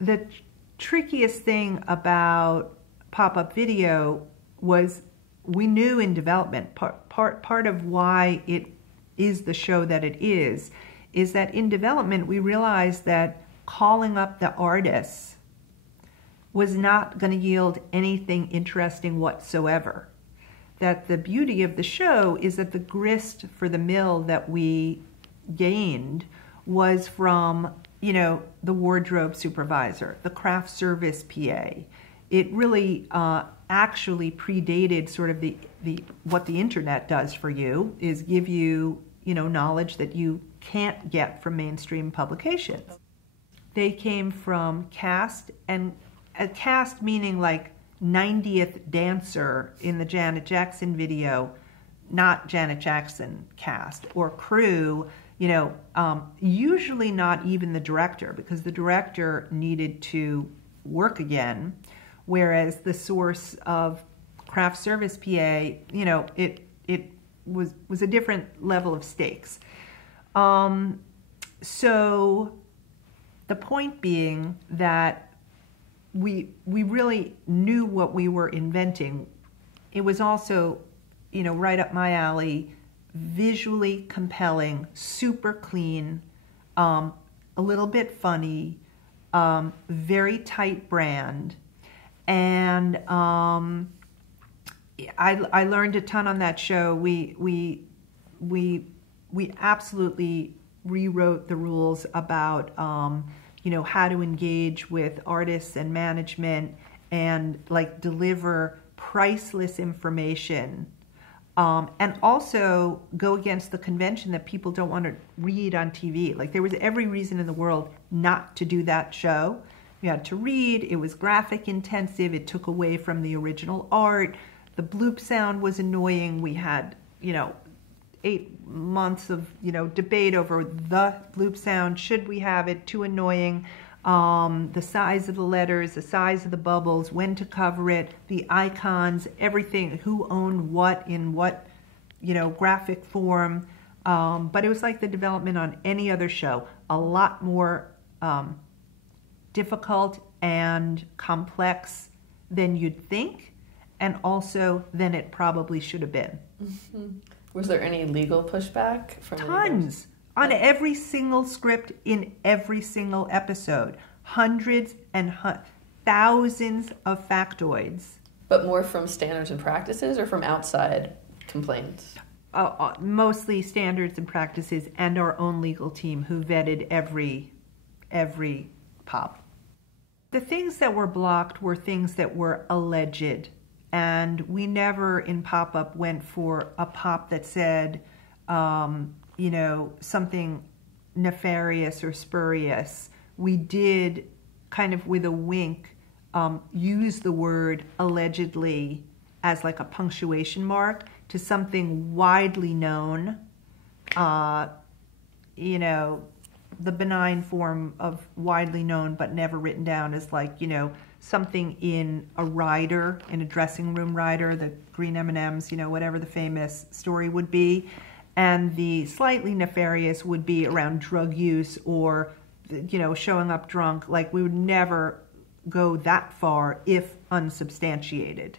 the trickiest thing about pop-up video was we knew in development, part of why it is the show that it is that in development we realized that calling up the artists was not going to yield anything interesting whatsoever. That the beauty of the show is that the grist for the mill that we gained was from, you know, the wardrobe supervisor, the craft service PA. It really actually predated sort of the what the internet does for you, is give you, you know, knowledge that you can't get from mainstream publications. They came from cast, and a cast meaning like 90th dancer in the Janet Jackson video, not Janet Jackson cast, or crew, you know, usually not even the director, because the director needed to work again, whereas the source of craft service PA, you know, it was a different level of stakes. So the point being that we really knew what we were inventing. It was also, you know, right up my alley, visually compelling, super clean, a little bit funny, very tight brand. And I learned a ton on that show. We absolutely rewrote the rules about you know, how to engage with artists and management and like deliver priceless information, and also go against the convention that people don't want to read on TV. Like there was every reason in the world not to do that show. You had to read, it was graphic intensive, it took away from the original art, the bloop sound was annoying. We had, you know, 8 months of, you know, debate over the bloop sound. Should we have it? Too annoying. The size of the letters, the size of the bubbles, when to cover it, the icons, everything, who owned what in what, you know, graphic form. But it was like the development on any other show, a lot more difficult and complex than you'd think, and also than it probably should have been. Mm-hmm. Was there any legal pushback from Tons. On every single script in every single episode. Hundreds and thousands of factoids. But more from standards and practices or from outside complaints? Mostly standards and practices and our own legal team who vetted every pop. The things that were blocked were things that were alleged. And we never in pop-up went for a pop that said, you know, something nefarious or spurious. We did kind of with a wink use the word allegedly as like a punctuation mark to something widely known, you know, the benign form of widely known but never written down is like, you know, something in a rider, in a dressing room rider, the green M&Ms, you know, whatever the famous story would be. And the slightly nefarious would be around drug use or, you know, showing up drunk. Like we would never go that far if unsubstantiated.